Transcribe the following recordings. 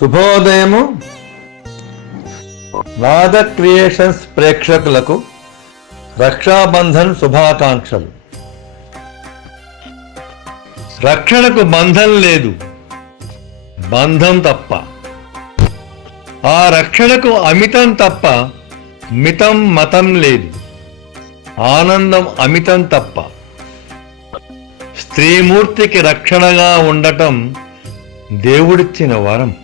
శుభోదయము. నాద creations ప్రేక్షకులకు రక్షాబంధన్ శుభాకాంక్షలు. రక్షణకు బంధం లేదు బంధం తప్ప. ఆ రక్షణకు అమితం తప్ప మితం మతం లేదు ఆనందం అమితం తప్ప. స్త్రీమూర్తికి రక్షణగా ఉండటం దేవుడిచ్చిన వరం.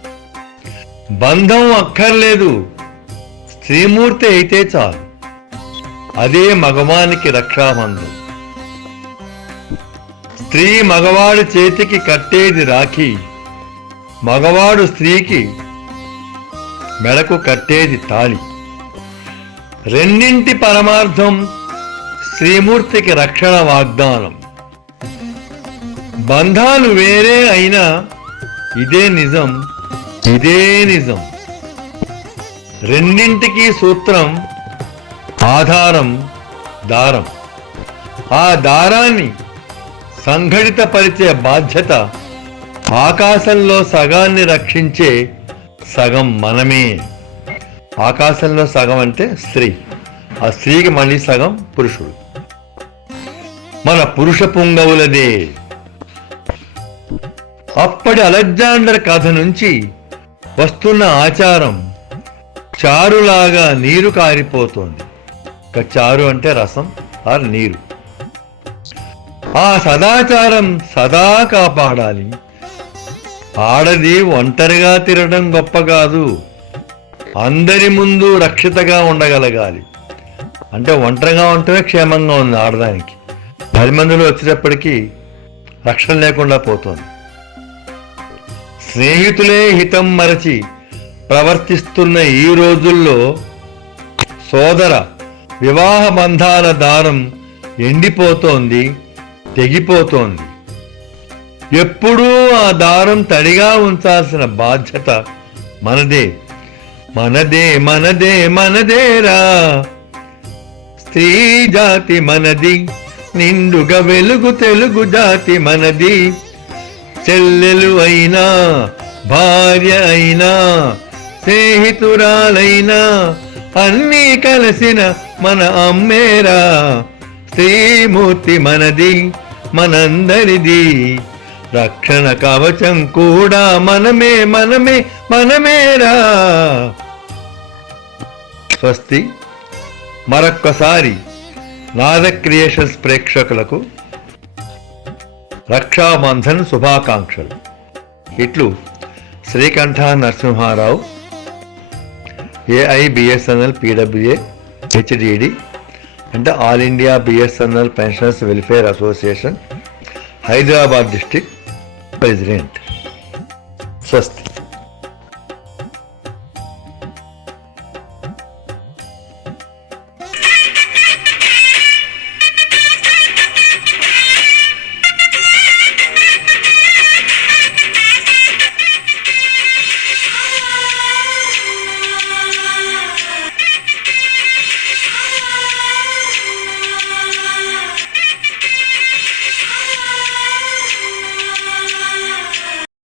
బంధం అక్కర్లేదు. స్త్రీమూర్తి అయితే చాలు. అదే మగవానికి రక్షాబంధం. స్త్రీ మగవాడి చేతికి కట్టేది రాఖీ. మగవాడు స్త్రీకి మెడకు కట్టేది తాళి. రెండింటి పరమార్థం శ్రీమూర్తికి రక్షణ వాగ్దానం. బంధాలు వేరే అయినా ఇదే నిజం. ఇదే నిజం. రెండింటికి సూత్రం ఆధారం దారం. ఆ దారాన్ని సంఘటితపరిచే బాధ్యత ఆకాశంలో సగాన్ని రక్షించే సగం మనమే. ఆకాశంలో సగం అంటే స్త్రీ. ఆ స్త్రీకి మళ్ళీ సగం పురుషుడు. మన పురుష పుంగవులదే. అప్పటి అలెగ్జాండర్ కథ నుంచి వస్తున్న ఆచారం చారులాగా నీరు కారిపోతోంది. ఇక చారు అంటే రసం ఆర్ నీరు. ఆ సదాచారం సదా కాపాడాలి. ఆడది ఒంటరిగా తిరగడం గొప్ప కాదు. అందరి ముందు రక్షితగా ఉండగలగాలి. అంటే ఒంటరిగా ఉంటేనే క్షేమంగా ఉంది ఆడదానికి. పది మందిలో వచ్చేటప్పటికీ రక్షణ లేకుండా పోతోంది. స్నేహితులే హితం మరచి ప్రవర్తిస్తున్న ఈ రోజుల్లో సోదర వివాహ బంధాల దారం ఎండిపోతోంది తెగిపోతోంది. ఎప్పుడూ ఆ దారం తడిగా ఉంచాల్సిన బాధ్యత మనదే. మనదే మనదే మనదేరా స్త్రీ జాతి మనది నిండుగా వెలుగు తెలుగు జాతి మనది. చెల్లెలు అయినా భార్య అయినా స్నేహితురాలైనా అన్నీ కలిసిన మన అమ్మేరా. శ్రీమూర్తి మనది మనందరిది. రక్షణ కవచం కూడా మనమే మనమే మనమేరా. స్వస్తి. మరొక్కసారి నాద క్రియేషన్స్ ప్రేక్షకులకు రక్షాబంధన్ శుభాకాంక్షలు. ఇట్లు Srikantha Narasimha Rao AI BSNL PWA HDD అంటే all India BSNL pensioners welfare association Hyderabad district president. స్వస్తి.